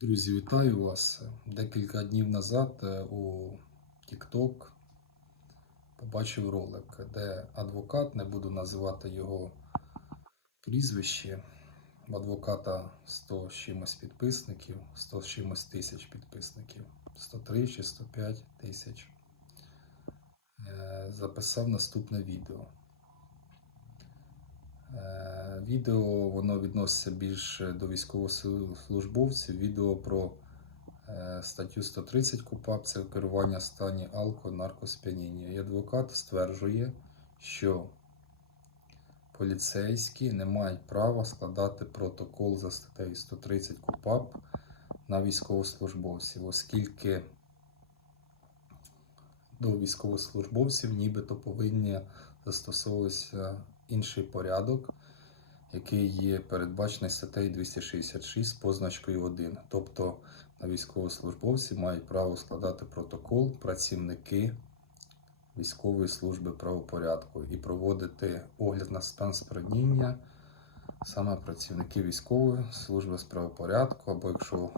Друзі, вітаю вас. Декілька днів назад е, у TikTok побачив ролик, де адвокат, не буду називати його прізвище, адвоката 100 з чимось підписників, 100 з чимось тисяч підписників, 103 чи 105 тисяч. Е, Записав наступне відео. Відео воно відноситься більше до військовослужбовців. Відео про е, статтю 130 КУПАП це керування стані алко наркосп'яніння. І адвокат стверджує, що поліцейські не мають права складати протокол за статтею 130 КУПАП на військовослужбовців, оскільки до військовослужбовців нібито повинні застосовуватися інший порядок, який є передбачений статтею 266 з позначкою 1. Тобто на військовослужбовців мають право складати протокол працівники військової служби правопорядку і проводити огляд на стан сп'яніння саме працівники військової служби з правопорядку, або якщо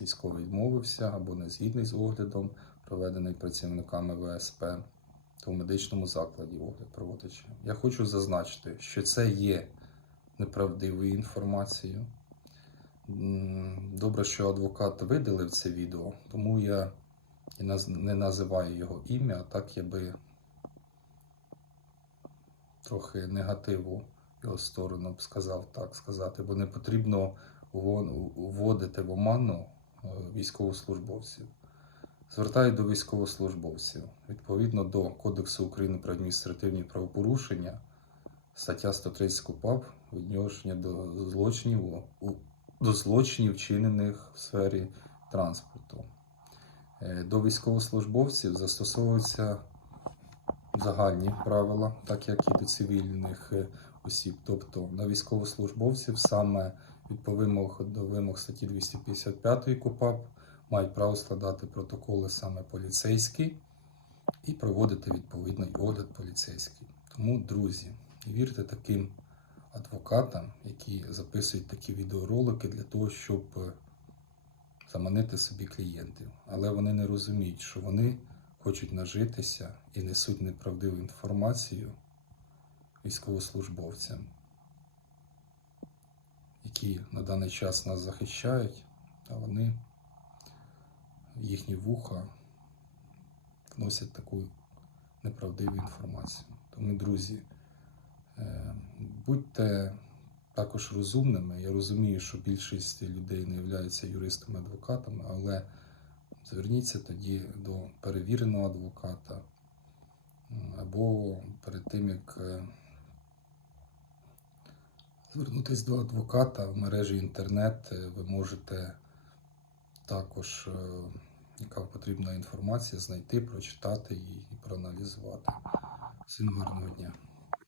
військовий відмовився, або не згідний з оглядом, проведений працівниками ВСП, то в медичному закладі огляд проводячи. Я хочу зазначити, що це є неправдивою інформацією. Добре, що адвокат видалив це відео, тому я не називаю його ім'я, а так я би трохи негативу його сторону б сказав так сказати, бо не потрібно вводити в оману е, військовослужбовців. Звертаю до військовослужбовців. Відповідно до Кодексу України про адміністративні правопорушення, стаття 130 КУПАП відношення до злочинів, до злочинів, вчинених в сфері транспорту. Е, До військовослужбовців застосовуються загальні правила, так як і до цивільних е, осіб. Тобто на військовослужбовців саме від вимог до вимог статті 255 КУПАП мають право складати протоколи саме поліцейські і проводити відповідний огляд поліцейський. Тому, друзі, не вірте таким адвокатам, які записують такі відеоролики для того, щоб е, заманити собі клієнтів. Але вони не розуміють, що вони хочуть нажитися і несуть неправдиву інформацію військовослужбовцям, які на даний час нас захищають, а вони в їхні вуха вносять таку неправдиву інформацію. Тому, друзі, будьте також розумними. Я розумію, що більшість людей не являються юристами-адвокатами, але зверніться тоді до перевіреного адвоката. Або перед тим, як е, звернутися до адвоката в мережі інтернет, е, ви можете також, е, яка потрібна інформація, знайти, прочитати і проаналізувати. Всім гарного дня!